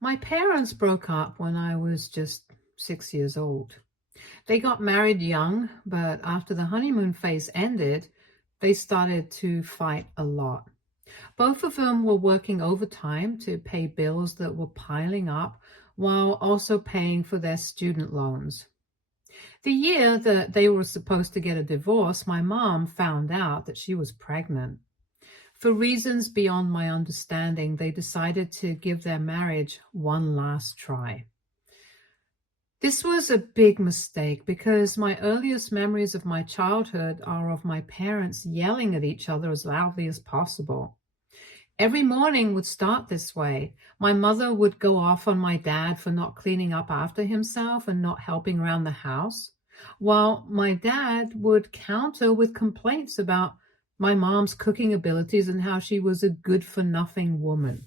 My parents broke up when I was just 6 years old. They got married young, but after the honeymoon phase ended, they started to fight a lot. Both of them were working overtime to pay bills that were piling up while also paying for their student loans. The year that they were supposed to get a divorce, my mom found out that she was pregnant. For reasons beyond my understanding, they decided to give their marriage one last try. This was a big mistake because my earliest memories of my childhood are of my parents yelling at each other as loudly as possible. Every morning would start this way. My mother would go off on my dad for not cleaning up after himself and not helping around the house, while my dad would counter with complaints about my mom's cooking abilities and how she was a good-for-nothing woman.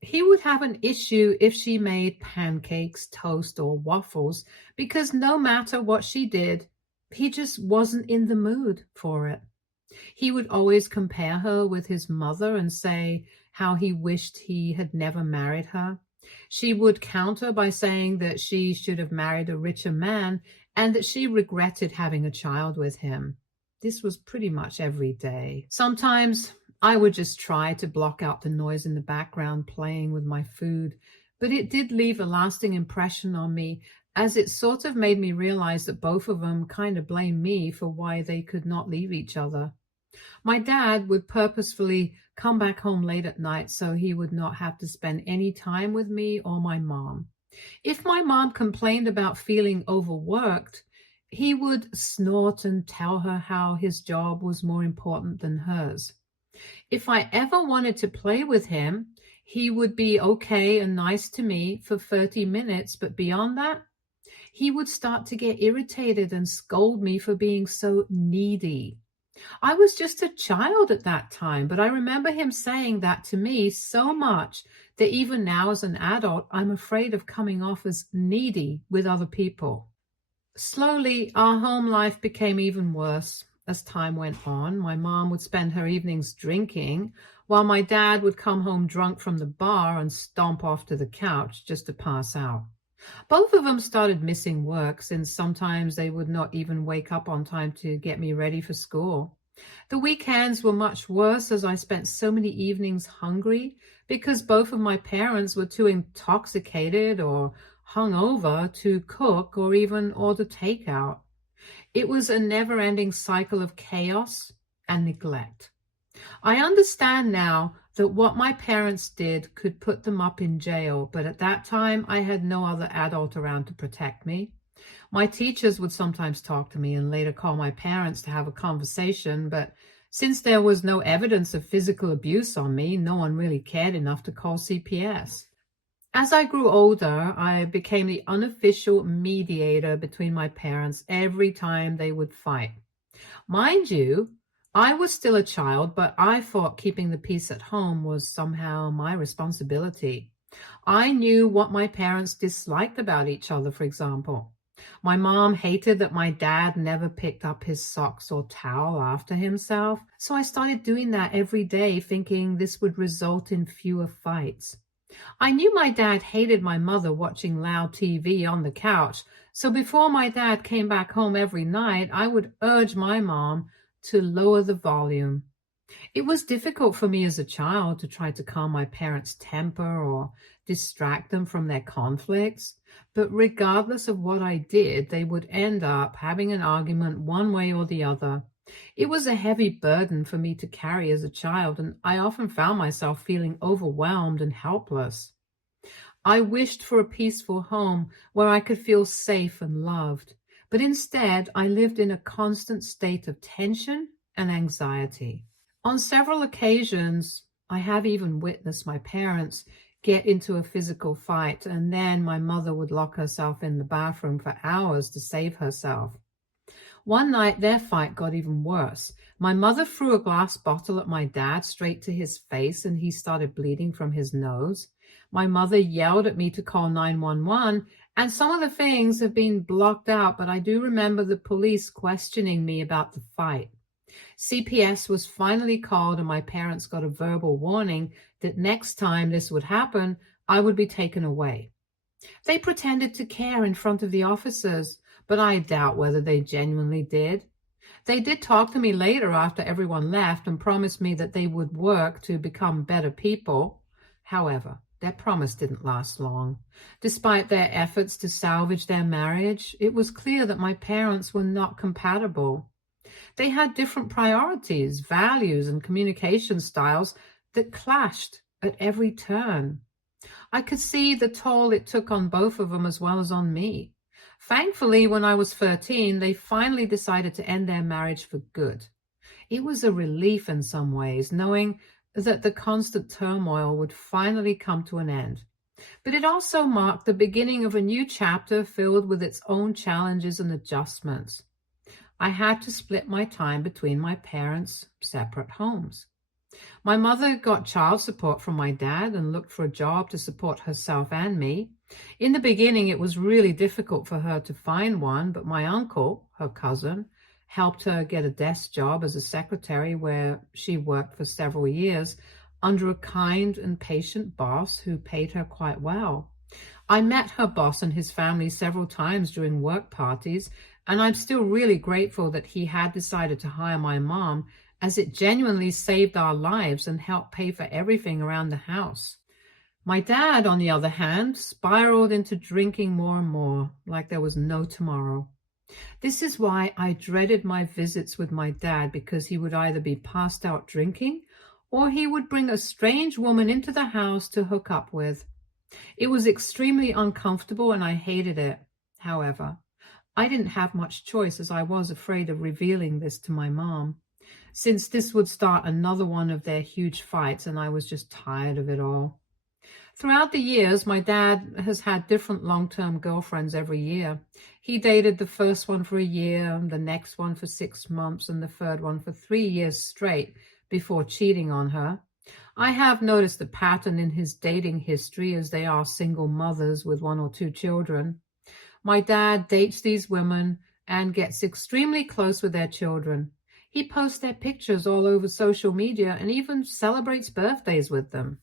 He would have an issue if she made pancakes, toast, or waffles because no matter what she did, he just wasn't in the mood for it. He would always compare her with his mother and say how he wished he had never married her. She would counter by saying that she should have married a richer man and that she regretted having a child with him. This was pretty much every day. Sometimes I would just try to block out the noise in the background playing with my food, but it did leave a lasting impression on me as it sort of made me realize that both of them kind of blamed me for why they could not leave each other. My dad would purposefully come back home late at night so he would not have to spend any time with me or my mom. If my mom complained about feeling overworked, he would snort and tell her how his job was more important than hers. If I ever wanted to play with him, he would be okay and nice to me for 30 minutes, but beyond that, he would start to get irritated and scold me for being so needy. I was just a child at that time, but I remember him saying that to me so much that even now as an adult, I'm afraid of coming off as needy with other people. Slowly, our home life became even worse as time went on. My mom would spend her evenings drinking, while my dad would come home drunk from the bar and stomp off to the couch just to pass out. Both of them started missing work since sometimes they would not even wake up on time to get me ready for school. The weekends were much worse as I spent so many evenings hungry because both of my parents were too intoxicated or hungover to cook or even order takeout. It was a never-ending cycle of chaos and neglect. I understand now that what my parents did could put them up in jail, but at that time I had no other adult around to protect me. My teachers would sometimes talk to me and later call my parents to have a conversation, but since there was no evidence of physical abuse on me, no one really cared enough to call CPS. As I grew older, I became the unofficial mediator between my parents every time they would fight. Mind you, I was still a child, but I thought keeping the peace at home was somehow my responsibility. I knew what my parents disliked about each other, for example. My mom hated that my dad never picked up his socks or towel after himself, so I started doing that every day, thinking this would result in fewer fights. I knew my dad hated my mother watching loud TV on the couch, so before my dad came back home every night, I would urge my mom to lower the volume. It was difficult for me as a child to try to calm my parents' temper or distract them from their conflicts, but regardless of what I did, they would end up having an argument one way or the other. It was a heavy burden for me to carry as a child, and I often found myself feeling overwhelmed and helpless. I wished for a peaceful home where I could feel safe and loved, but instead I lived in a constant state of tension and anxiety. On several occasions, I have even witnessed my parents get into a physical fight, and then my mother would lock herself in the bathroom for hours to save herself. One night, their fight got even worse. My mother threw a glass bottle at my dad straight to his face, and he started bleeding from his nose. My mother yelled at me to call 911, and some of the things have been blocked out, but I do remember the police questioning me about the fight. CPS was finally called, and my parents got a verbal warning that next time this would happen, I would be taken away. They pretended to care in front of the officers, but I doubt whether they genuinely did. They did talk to me later after everyone left and promised me that they would work to become better people. However, their promise didn't last long. Despite their efforts to salvage their marriage, it was clear that my parents were not compatible. They had different priorities, values, and communication styles that clashed at every turn. I could see the toll it took on both of them as well as on me. Thankfully, when I was 13, they finally decided to end their marriage for good. It was a relief in some ways, knowing that the constant turmoil would finally come to an end. But it also marked the beginning of a new chapter filled with its own challenges and adjustments. I had to split my time between my parents' separate homes. My mother got child support from my dad and looked for a job to support herself and me. In the beginning, it was really difficult for her to find one, but my uncle, her cousin, helped her get a desk job as a secretary where she worked for several years under a kind and patient boss who paid her quite well. I met her boss and his family several times during work parties, and I'm still really grateful that he had decided to hire my mom, as it genuinely saved our lives and helped pay for everything around the house. My dad, on the other hand, spiraled into drinking more and more, like there was no tomorrow. This is why I dreaded my visits with my dad, because he would either be passed out drinking or he would bring a strange woman into the house to hook up with. It was extremely uncomfortable and I hated it. However, I didn't have much choice, as I was afraid of revealing this to my mom, since this would start another one of their huge fights, and I was just tired of it all. Throughout the years, my dad has had different long-term girlfriends every year. He dated the first one for a year, the next one for 6 months, and the third one for 3 years straight before cheating on her. I have noticed a pattern in his dating history, as they are single mothers with 1 or 2 children. My dad dates these women and gets extremely close with their children. He posts their pictures all over social media and even celebrates birthdays with them.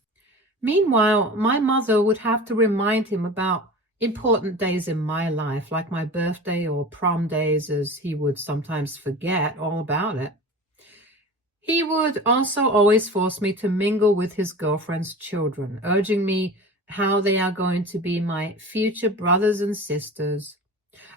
Meanwhile, my mother would have to remind him about important days in my life, like my birthday or prom days, as he would sometimes forget all about it. He would also always force me to mingle with his girlfriend's children, urging me how they are going to be my future brothers and sisters.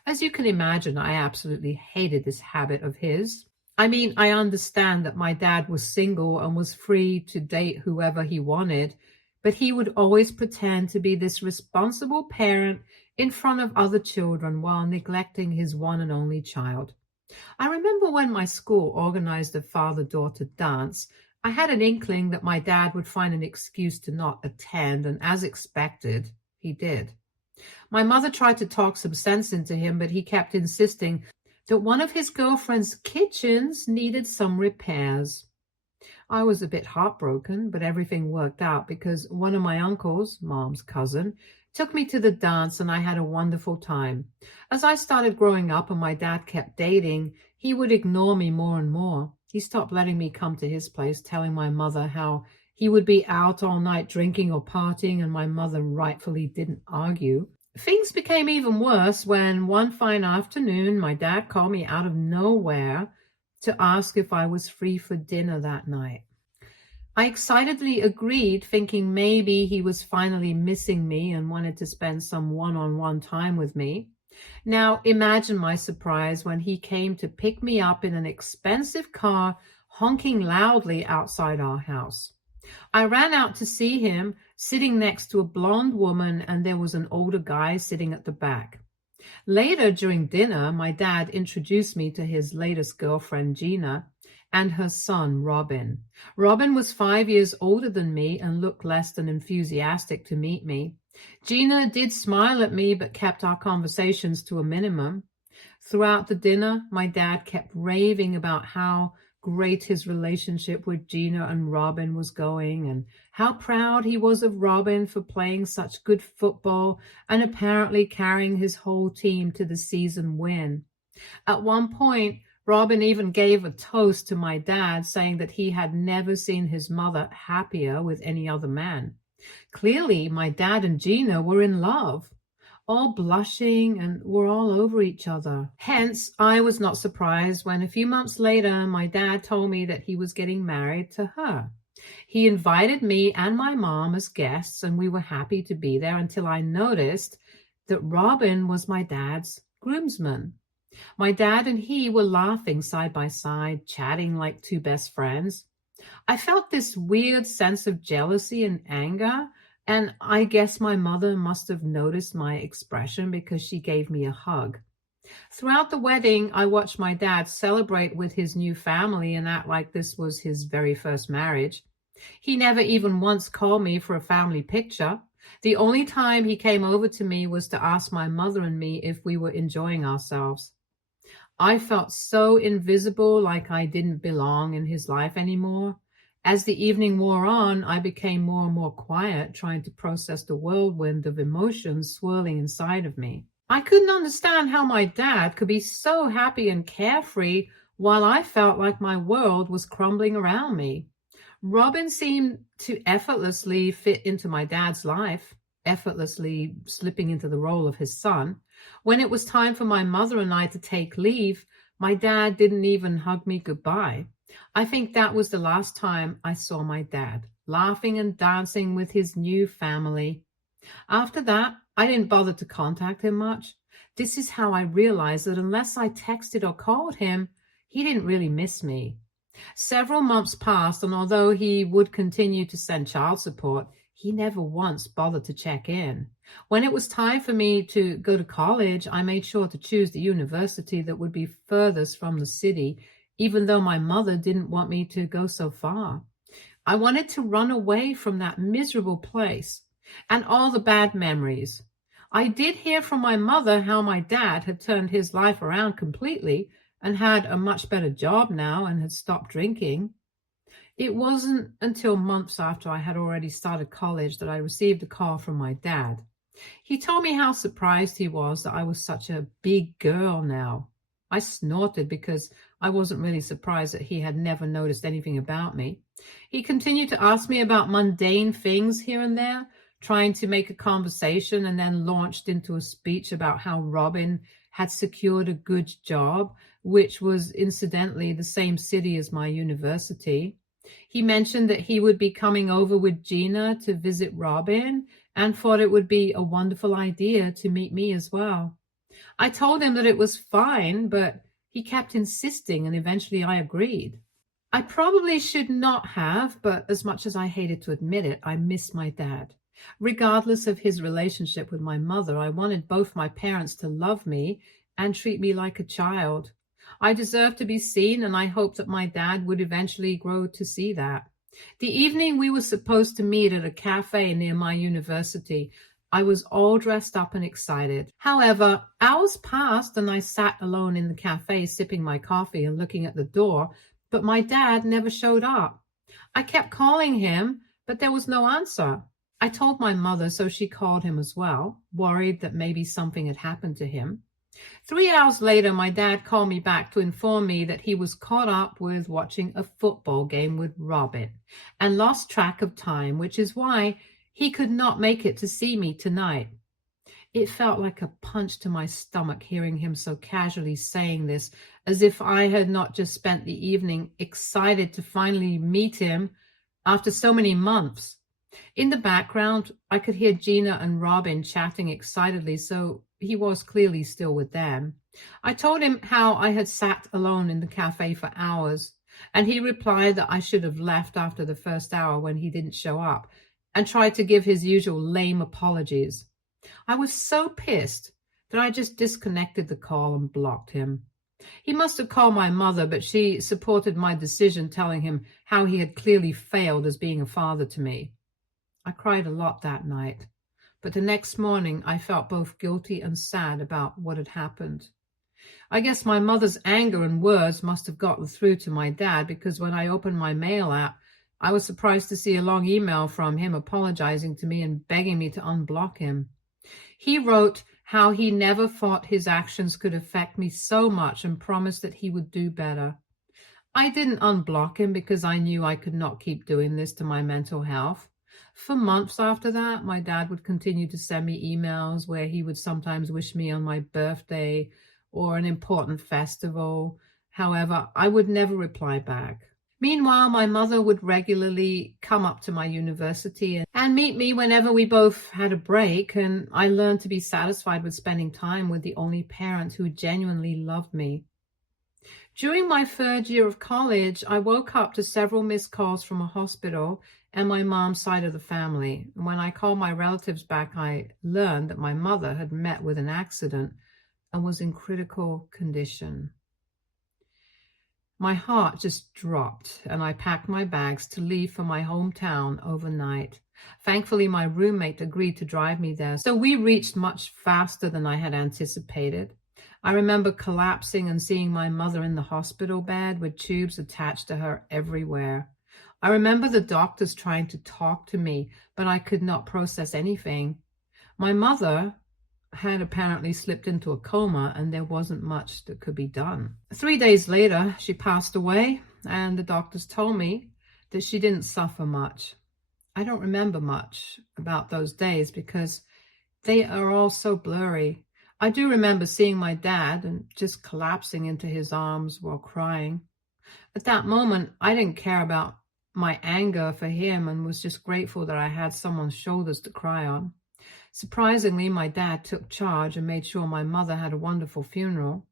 As you can imagine, I absolutely hated this habit of his. I mean, I understand that my dad was single and was free to date whoever he wanted, but he would always pretend to be this responsible parent in front of other children while neglecting his one and only child. I remember when my school organized a father-daughter dance, I had an inkling that my dad would find an excuse to not attend, and as expected, he did. My mother tried to talk some sense into him, but he kept insisting that one of his girlfriend's kitchens needed some repairs. I was a bit heartbroken, but everything worked out because one of my uncles, Mom's cousin, took me to the dance and I had a wonderful time. As I started growing up and my dad kept dating, he would ignore me more and more. He stopped letting me come to his place, telling my mother how he would be out all night drinking or partying, and my mother rightfully didn't argue. Things became even worse when one fine afternoon my dad called me out of nowhere to ask if I was free for dinner that night. I excitedly agreed, thinking maybe he was finally missing me and wanted to spend some one-on-one time with me. Now imagine my surprise when he came to pick me up in an expensive car, honking loudly outside our house. I ran out to see him sitting next to a blonde woman, and there was an older guy sitting at the back. Later during dinner, my dad introduced me to his latest girlfriend, Gina, and her son, Robin. Robin was 5 years older than me and looked less than enthusiastic to meet me. Gina did smile at me, but kept our conversations to a minimum. Throughout the dinner, my dad kept raving about how great his relationship with Gina and Robin was going, and how proud he was of Robin for playing such good football and apparently carrying his whole team to the season win. At one point, Robin even gave a toast to my dad, saying that he had never seen his mother happier with any other man. Clearly, my dad and Gina were in love, all blushing and were all over each other. Hence, I was not surprised when a few months later, my dad told me that he was getting married to her. He invited me and my mom as guests, and we were happy to be there until I noticed that Robin was my dad's groomsman. My dad and he were laughing side by side, chatting like two best friends. I felt this weird sense of jealousy and anger, and I guess my mother must have noticed my expression because she gave me a hug. Throughout the wedding, I watched my dad celebrate with his new family and act like this was his very first marriage. He never even once called me for a family picture. The only time he came over to me was to ask my mother and me if we were enjoying ourselves. I felt so invisible, like I didn't belong in his life anymore. As the evening wore on, I became more and more quiet, trying to process the whirlwind of emotions swirling inside of me. I couldn't understand how my dad could be so happy and carefree while I felt like my world was crumbling around me. Robin seemed to effortlessly fit into my dad's life, effortlessly slipping into the role of his son. When it was time for my mother and I to take leave, my dad didn't even hug me goodbye. I think that was the last time I saw my dad, laughing and dancing with his new family. After that, I didn't bother to contact him much. This is how I realized that unless I texted or called him, he didn't really miss me. Several months passed, and although he would continue to send child support, he never once bothered to check in. When it was time for me to go to college, I made sure to choose the university that would be furthest from the city, even though my mother didn't want me to go so far. I wanted to run away from that miserable place and all the bad memories. I did hear from my mother how my dad had turned his life around completely and had a much better job now and had stopped drinking. It wasn't until months after I had already started college that I received a call from my dad. He told me how surprised he was that I was such a big girl now. I snorted because I wasn't really surprised that he had never noticed anything about me. He continued to ask me about mundane things here and there, trying to make a conversation, and then launched into a speech about how Robin had secured a good job, which was incidentally the same city as my university. He mentioned that he would be coming over with Gina to visit Robin and thought it would be a wonderful idea to meet me as well. I told him that it was fine, but he kept insisting, and eventually I agreed. I probably should not have, but as much as I hated to admit it, I miss my dad. Regardless of his relationship with my mother, I wanted both my parents to love me and treat me like a child. I deserved to be seen, and I hoped that my dad would eventually grow to see that. The evening we were supposed to meet at a cafe near my university, I was all dressed up and excited. However, hours passed and I sat alone in the cafe sipping my coffee and looking at the door, but my dad never showed up. I kept calling him, but there was no answer. I told my mother, so she called him as well, worried that maybe something had happened to him. 3 hours later, my dad called me back to inform me that he was caught up with watching a football game with Robin and lost track of time, which is why he could not make it to see me tonight. It felt like a punch to my stomach hearing him so casually saying this, as if I had not just spent the evening excited to finally meet him after so many months. In the background, I could hear Gina and Robin chatting excitedly, so he was clearly still with them. I told him how I had sat alone in the cafe for hours, and he replied that I should have left after the first hour when he didn't show up, and tried to give his usual lame apologies. I was so pissed that I just disconnected the call and blocked him. He must have called my mother, but she supported my decision, telling him how he had clearly failed as being a father to me. I cried a lot that night, but the next morning I felt both guilty and sad about what had happened. I guess my mother's anger and words must have gotten through to my dad, because when I opened my mail app, I was surprised to see a long email from him apologizing to me and begging me to unblock him. He wrote how he never thought his actions could affect me so much and promised that he would do better. I didn't unblock him because I knew I could not keep doing this to my mental health. For months after that, my dad would continue to send me emails where he would sometimes wish me on my birthday or an important festival. However, I would never reply back. Meanwhile, my mother would regularly come up to my university and meet me whenever we both had a break, and I learned to be satisfied with spending time with the only parent who genuinely loved me. During my third year of college, I woke up to several missed calls from a hospital and my mom's side of the family. When I called my relatives back, I learned that my mother had met with an accident and was in critical condition. My heart just dropped, and I packed my bags to leave for my hometown overnight. Thankfully, my roommate agreed to drive me there, so we reached much faster than I had anticipated. I remember collapsing and seeing my mother in the hospital bed with tubes attached to her everywhere. I remember the doctors trying to talk to me, but I could not process anything. My mother had apparently slipped into a coma, and there wasn't much that could be done. 3 days later, she passed away, and the doctors told me that she didn't suffer much. I don't remember much about those days because they are all so blurry. I do remember seeing my dad and just collapsing into his arms while crying. At that moment, I didn't care about my anger for him and was just grateful that I had someone's shoulders to cry on. Surprisingly, my dad took charge and made sure my mother had a wonderful funeral.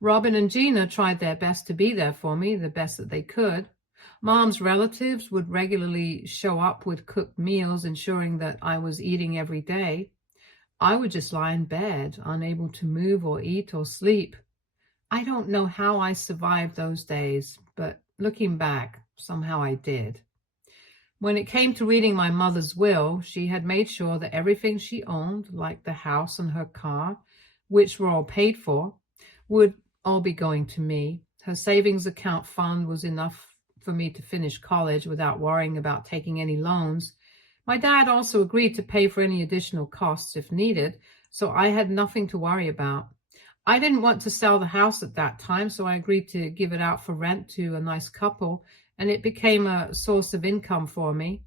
Robin and Gina tried their best to be there for me, the best that they could. Mom's relatives would regularly show up with cooked meals, ensuring that I was eating every day. I would just lie in bed, unable to move or eat or sleep. I don't know how I survived those days, but looking back, somehow I did. When it came to reading my mother's will, she had made sure that everything she owned, like the house and her car, which were all paid for, would all be going to me. Her savings account fund was enough for me to finish college without worrying about taking any loans. My dad also agreed to pay for any additional costs if needed, so I had nothing to worry about. I didn't want to sell the house at that time, so I agreed to give it out for rent to a nice couple, and it became a source of income for me.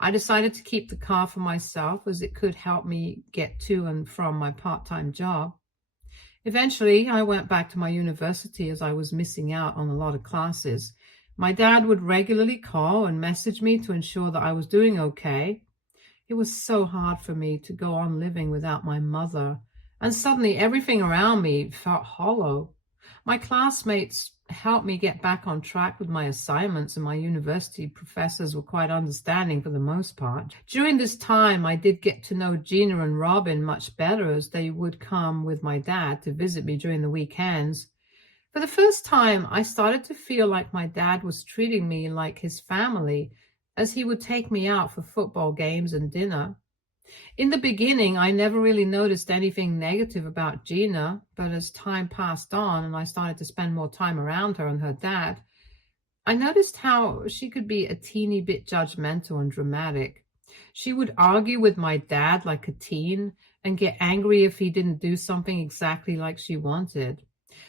I decided to keep the car for myself as it could help me get to and from my part-time job. Eventually, I went back to my university as I was missing out on a lot of classes. My dad would regularly call and message me to ensure that I was doing okay. It was so hard for me to go on living without my mother, and suddenly everything around me felt hollow. My classmates helped me get back on track with my assignments, and my university professors were quite understanding for the most part. During this time, I did get to know Gina and Robin much better, as they would come with my dad to visit me during the weekends. For the first time, I started to feel like my dad was treating me like his family, as he would take me out for football games and dinner. In the beginning, I never really noticed anything negative about Gina, but as time passed on and I started to spend more time around her and her dad, I noticed how she could be a teeny bit judgmental and dramatic. She would argue with my dad like a teen and get angry if he didn't do something exactly like she wanted.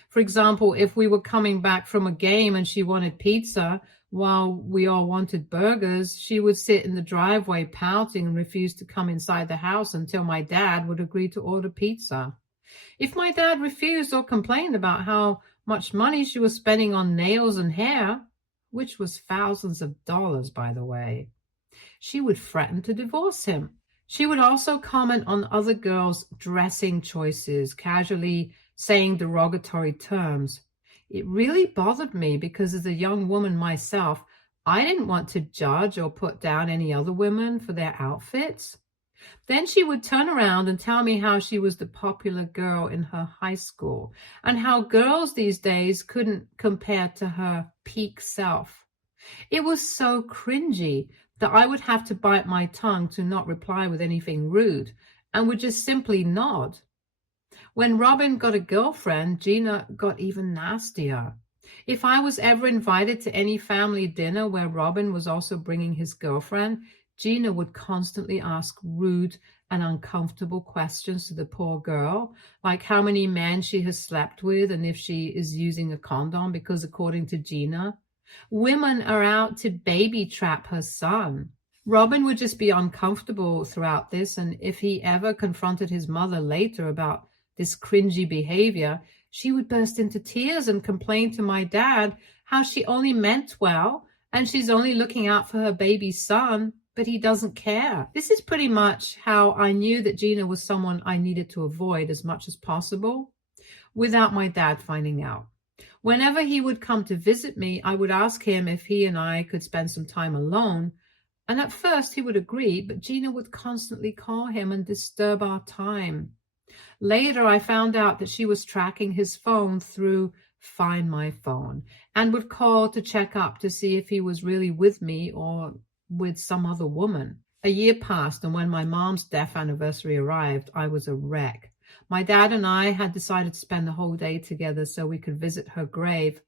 For example, if we were coming back from a game and she wanted pizza while we all wanted burgers, she would sit in the driveway pouting and refuse to come inside the house until my dad would agree to order pizza. If my dad refused or complained about how much money she was spending on nails and hair, which was thousands of dollars, by the way, she would threaten to divorce him. She would also comment on other girls' dressing choices, casually saying derogatory terms. It really bothered me because as a young woman myself, I didn't want to judge or put down any other women for their outfits. Then she would turn around and tell me how she was the popular girl in her high school and how girls these days couldn't compare to her peak self. It was so cringy that I would have to bite my tongue to not reply with anything rude and would just simply nod. When Robin got a girlfriend, Gina got even nastier. If I was ever invited to any family dinner where Robin was also bringing his girlfriend, Gina would constantly ask rude and uncomfortable questions to the poor girl, like how many men she has slept with and if she is using a condom, because according to Gina, women are out to baby trap her son. Robin would just be uncomfortable throughout this, and if he ever confronted his mother later about this cringy behavior, she would burst into tears and complain to my dad how she only meant well and she's only looking out for her baby son, but he doesn't care. This is pretty much how I knew that Gina was someone I needed to avoid as much as possible without my dad finding out. Whenever he would come to visit me, I would ask him if he and I could spend some time alone. And at first he would agree, but Gina would constantly call him and disturb our time. Later, I found out that she was tracking his phone through Find My Phone and would call to check up to see if he was really with me or with some other woman. A year passed, and when my mom's death anniversary arrived, I was a wreck. My dad and I had decided to spend the whole day together so we could visit her grave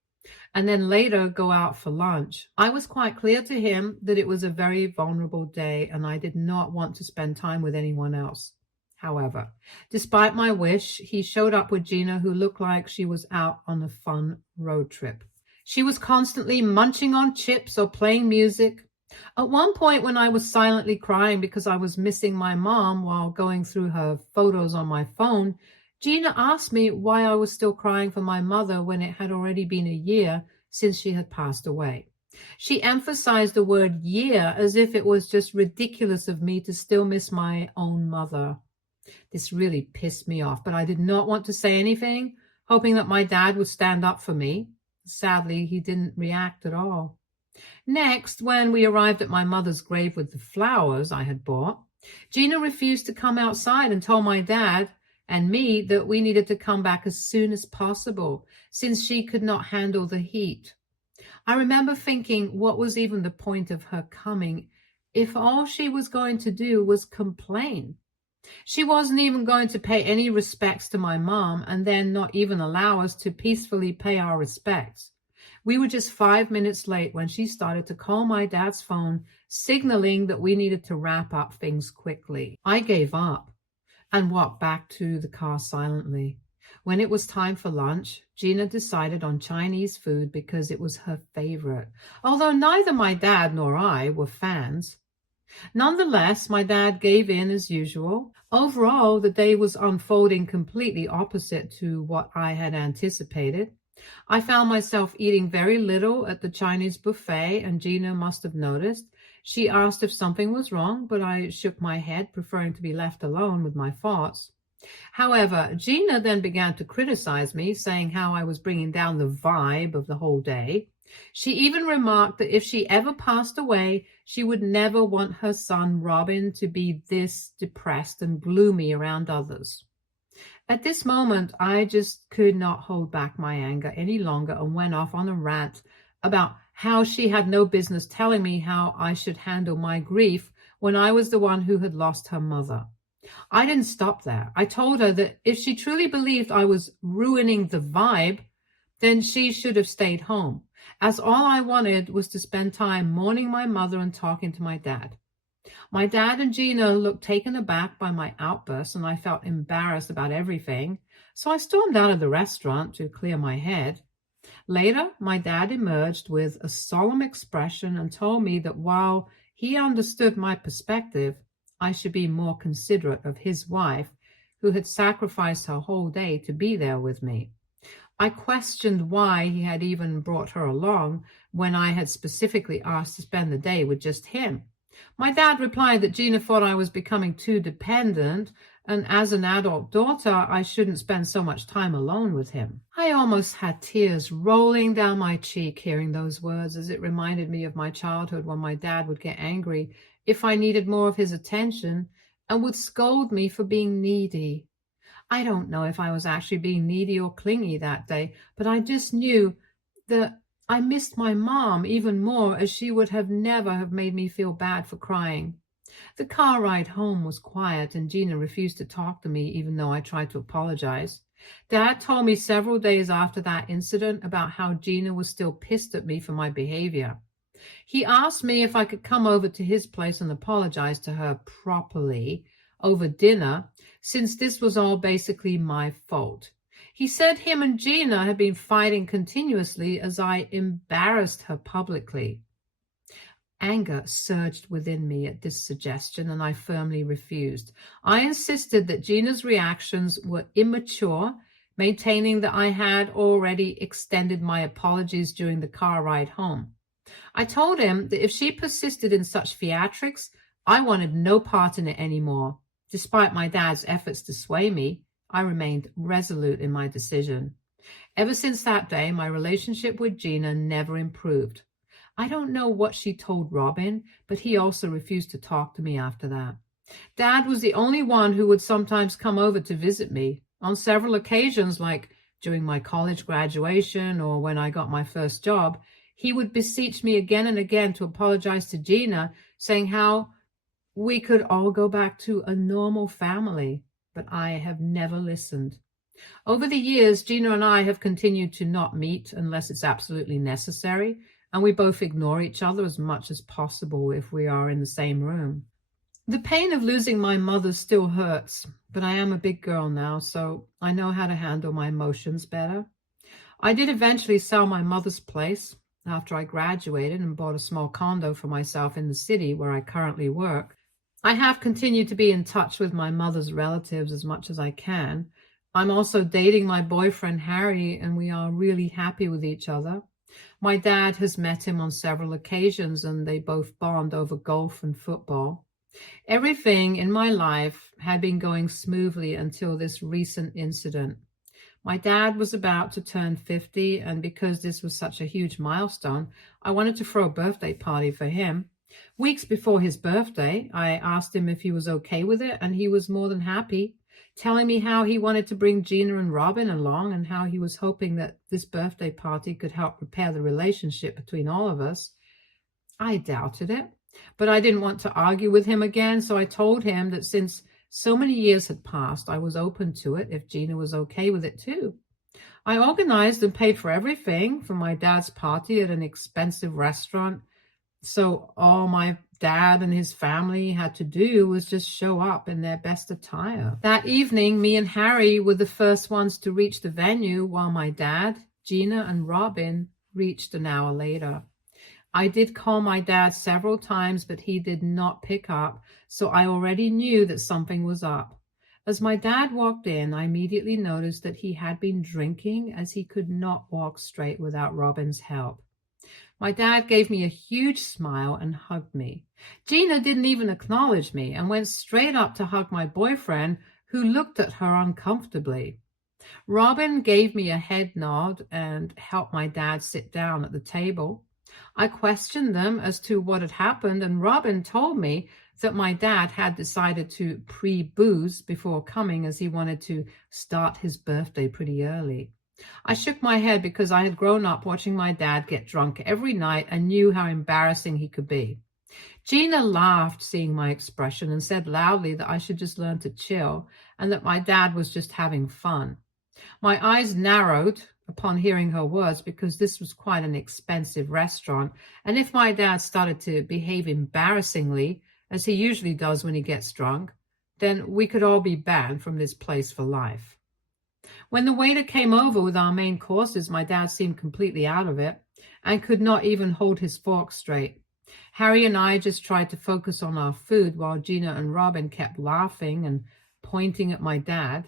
and then later go out for lunch. I was quite clear to him that it was a very vulnerable day and I did not want to spend time with anyone else. However, despite my wish, he showed up with Gina, who looked like she was out on a fun road trip. She was constantly munching on chips or playing music. At one point, when I was silently crying because I was missing my mom while going through her photos on my phone, Gina asked me why I was still crying for my mother when it had already been a year since she had passed away. She emphasized the word year as if it was just ridiculous of me to still miss my own mother. This really pissed me off, but I did not want to say anything, hoping that my dad would stand up for me. Sadly, he didn't react at all. Next, when we arrived at my mother's grave with the flowers I had bought, Gina refused to come outside and told my dad and me that we needed to come back as soon as possible, since she could not handle the heat. I remember thinking, what was even the point of her coming if all she was going to do was complain? She wasn't even going to pay any respects to my mom and then not even allow us to peacefully pay our respects. We were just 5 minutes late when she started to call my dad's phone, signaling that we needed to wrap up things quickly. I gave up and walked back to the car silently. When it was time for lunch, Gina decided on Chinese food because it was her favorite, although neither my dad nor I were fans. Nonetheless, my dad gave in as usual. Overall, the day was unfolding completely opposite to what I had anticipated. I found myself eating very little at the Chinese buffet, and Gina must have noticed. She asked if something was wrong, but I shook my head, preferring to be left alone with my thoughts. However, Gina then began to criticize me, saying how I was bringing down the vibe of the whole day. She even remarked that if she ever passed away, she would never want her son Robin to be this depressed and gloomy around others. At this moment, I just could not hold back my anger any longer and went off on a rant about how she had no business telling me how I should handle my grief when I was the one who had lost her mother. I didn't stop there. I told her that if she truly believed I was ruining the vibe, then she should have stayed home, as all I wanted was to spend time mourning my mother and talking to my dad. My dad and Gina looked taken aback by my outburst, and I felt embarrassed about everything, so I stormed out of the restaurant to clear my head. Later, my dad emerged with a solemn expression and told me that while he understood my perspective, I should be more considerate of his wife, who had sacrificed her whole day to be there with me. I questioned why he had even brought her along when I had specifically asked to spend the day with just him. My dad replied that Gina thought I was becoming too dependent, and as an adult daughter, I shouldn't spend so much time alone with him. I almost had tears rolling down my cheek hearing those words, as it reminded me of my childhood when my dad would get angry if I needed more of his attention and would scold me for being needy. I don't know if I was actually being needy or clingy that day, but I just knew that I missed my mom even more, as she would have never have made me feel bad for crying. The car ride home was quiet, and Gina refused to talk to me even though I tried to apologize. Dad told me several days after that incident about how Gina was still pissed at me for my behavior. He asked me if I could come over to his place and apologize to her properly over dinner, since this was all basically my fault. He said him and Gina had been fighting continuously as I embarrassed her publicly. Anger surged within me at this suggestion, and I firmly refused. I insisted that Gina's reactions were immature, maintaining that I had already extended my apologies during the car ride home. I told him that if she persisted in such theatrics, I wanted no part in it anymore. Despite my dad's efforts to sway me, I remained resolute in my decision. Ever since that day, my relationship with Gina never improved. I don't know what she told Robin, but he also refused to talk to me after that. Dad was the only one who would sometimes come over to visit me. On several occasions, like during my college graduation or when I got my first job, he would beseech me again and again to apologize to Gina, saying how we could all go back to a normal family, but I have never listened. Over the years, Gina and I have continued to not meet unless it's absolutely necessary, and we both ignore each other as much as possible if we are in the same room. The pain of losing my mother still hurts, but I am a big girl now, so I know how to handle my emotions better. I did eventually sell my mother's place after I graduated and bought a small condo for myself in the city where I currently work. I have continued to be in touch with my mother's relatives as much as I can. I'm also dating my boyfriend, Harry, and we are really happy with each other. My dad has met him on several occasions, and they both bond over golf and football. Everything in my life had been going smoothly until this recent incident. My dad was about to turn 50, and because this was such a huge milestone, I wanted to throw a birthday party for him. Weeks before his birthday, I asked him if he was okay with it, and he was more than happy, telling me how he wanted to bring Gina and Robin along and how he was hoping that this birthday party could help repair the relationship between all of us. I doubted it, but I didn't want to argue with him again, so I told him that since so many years had passed, I was open to it if Gina was okay with it too. I organized and paid for everything for my dad's party at an expensive restaurant, so all my dad and his family had to do was just show up in their best attire. That evening, me and Harry were the first ones to reach the venue, while my dad, Gina, and Robin reached an hour later. I did call my dad several times, but he did not pick up, so I already knew that something was up. As my dad walked in, I immediately noticed that he had been drinking, as he could not walk straight without Robin's help. My dad gave me a huge smile and hugged me. Gina didn't even acknowledge me and went straight up to hug my boyfriend, who looked at her uncomfortably. Robin gave me a head nod and helped my dad sit down at the table. I questioned them as to what had happened, and Robin told me that my dad had decided to pre-booze before coming, as he wanted to start his birthday pretty early. I shook my head because I had grown up watching my dad get drunk every night and knew how embarrassing he could be. Gina laughed, seeing my expression, and said loudly that I should just learn to chill and that my dad was just having fun. My eyes narrowed upon hearing her words because this was quite an expensive restaurant, and if my dad started to behave embarrassingly, as he usually does when he gets drunk, then we could all be banned from this place for life. When the waiter came over with our main courses, my dad seemed completely out of it and could not even hold his fork straight. Harry and I just tried to focus on our food while Gina and Robin kept laughing and pointing at my dad.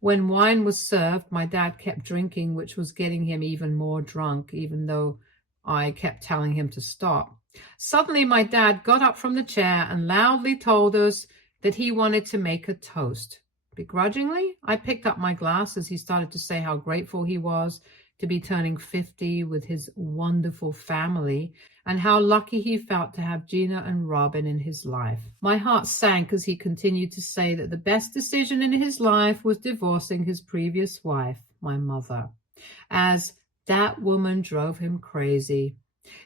When wine was served, my dad kept drinking, which was getting him even more drunk, even though I kept telling him to stop. Suddenly, my dad got up from the chair and loudly told us that he wanted to make a toast. Begrudgingly, I picked up my glass as he started to say how grateful he was to be turning 50 with his wonderful family and how lucky he felt to have Gina and Robin in his life. My heart sank as he continued to say that the best decision in his life was divorcing his previous wife, my mother, as that woman drove him crazy.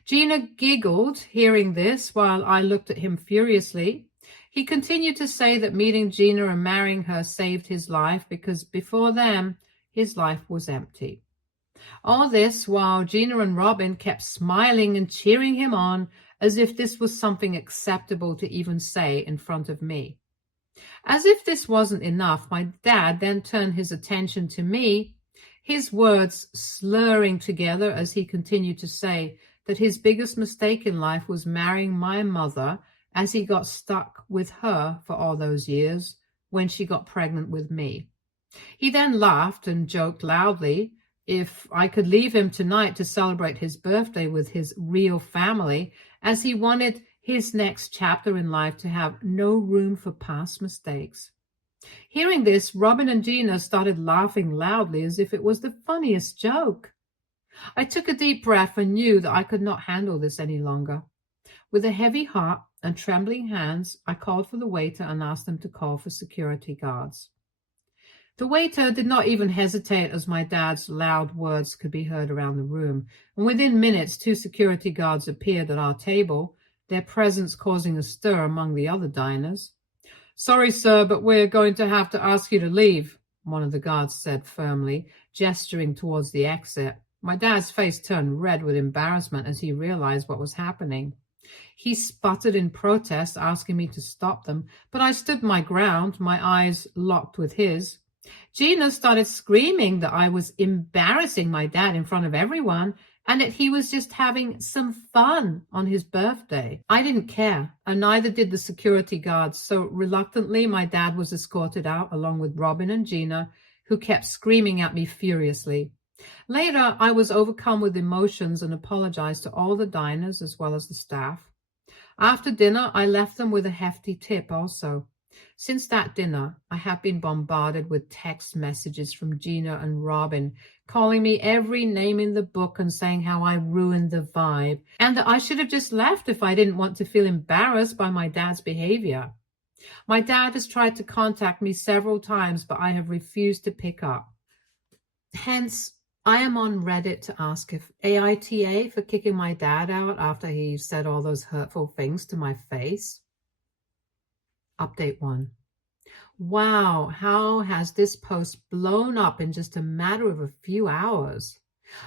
Gina giggled hearing this while I looked at him furiously. He continued to say that meeting Gina and marrying her saved his life because before them, his life was empty. All this while Gina and Robin kept smiling and cheering him on as if this was something acceptable to even say in front of me. As if this wasn't enough, my dad then turned his attention to me, his words slurring together as he continued to say that his biggest mistake in life was marrying my mother, as he got stuck with her for all those years when she got pregnant with me. He then laughed and joked loudly if I could leave him tonight to celebrate his birthday with his real family, as he wanted his next chapter in life to have no room for past mistakes. Hearing this, Robin and Gina started laughing loudly as if it was the funniest joke. I took a deep breath and knew that I could not handle this any longer. With a heavy heart and trembling hands, I called for the waiter and asked him to call for security guards. The waiter did not even hesitate, as my dad's loud words could be heard around the room, and within minutes 2 security guards appeared at our table, their presence causing a stir among the other diners. "Sorry, sir, but we're going to have to ask you to leave," one of the guards said firmly, gesturing towards the exit. My dad's face turned red with embarrassment as he realized what was happening. He sputtered in protest, asking me to stop them, but I stood my ground, my eyes locked with his. Gina started screaming that I was embarrassing my dad in front of everyone and that he was just having some fun on his birthday. I didn't care, and neither did the security guards, so reluctantly my dad was escorted out along with Robin and Gina, who kept screaming at me furiously. Later, I was overcome with emotions and apologized to all the diners as well as the staff. After dinner, I left them with a hefty tip also. Since that dinner, I have been bombarded with text messages from Gina and Robin, calling me every name in the book and saying how I ruined the vibe, and that I should have just left if I didn't want to feel embarrassed by my dad's behavior. My dad has tried to contact me several times, but I have refused to pick up. Hence, I am on Reddit to ask if aita for kicking my dad out after he said all those hurtful things to my face. Update 1. Wow, how has this post blown up in just a matter of a few hours?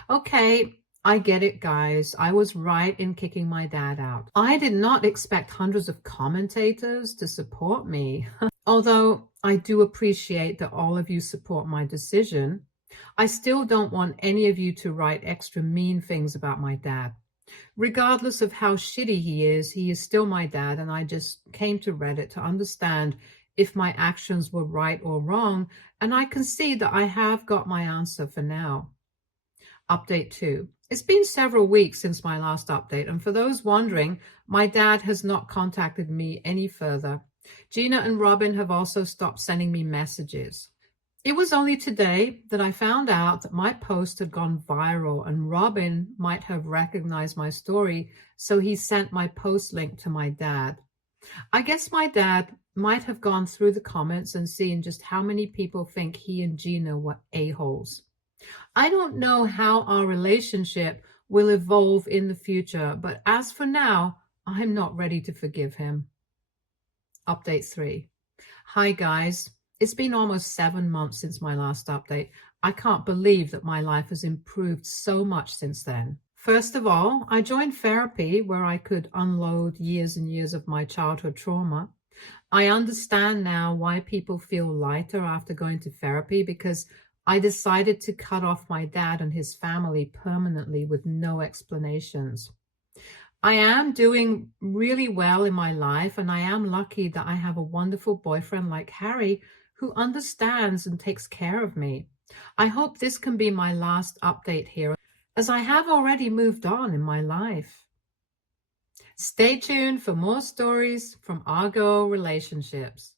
Okay, I get it, guys. I was right in kicking my dad out. I did not expect hundreds of commentators to support me. Although I do appreciate that all of you support my decision, I still don't want any of you to write extra mean things about my dad. Regardless of how shitty he is still my dad, and I just came to Reddit to understand if my actions were right or wrong, and I can see that I have got my answer for now. Update 2. It's been several weeks since my last update, and for those wondering, my dad has not contacted me any further. Gina and Robin have also stopped sending me messages. It was only today that I found out that my post had gone viral and Robin might have recognized my story, so he sent my post link to my dad. I guess my dad might have gone through the comments and seen just how many people think he and Gina were a-holes. I don't know how our relationship will evolve in the future, but as for now, I'm not ready to forgive him. Update 3. Hi guys. It's been almost 7 months since my last update. I can't believe that my life has improved so much since then. First of all, I joined therapy where I could unload years and years of my childhood trauma. I understand now why people feel lighter after going to therapy, because I decided to cut off my dad and his family permanently with no explanations. I am doing really well in my life, and I am lucky that I have a wonderful boyfriend like Harry who understands and takes care of me. I hope this can be my last update here, as I have already moved on in my life. Stay tuned for more stories from Argo Relationships.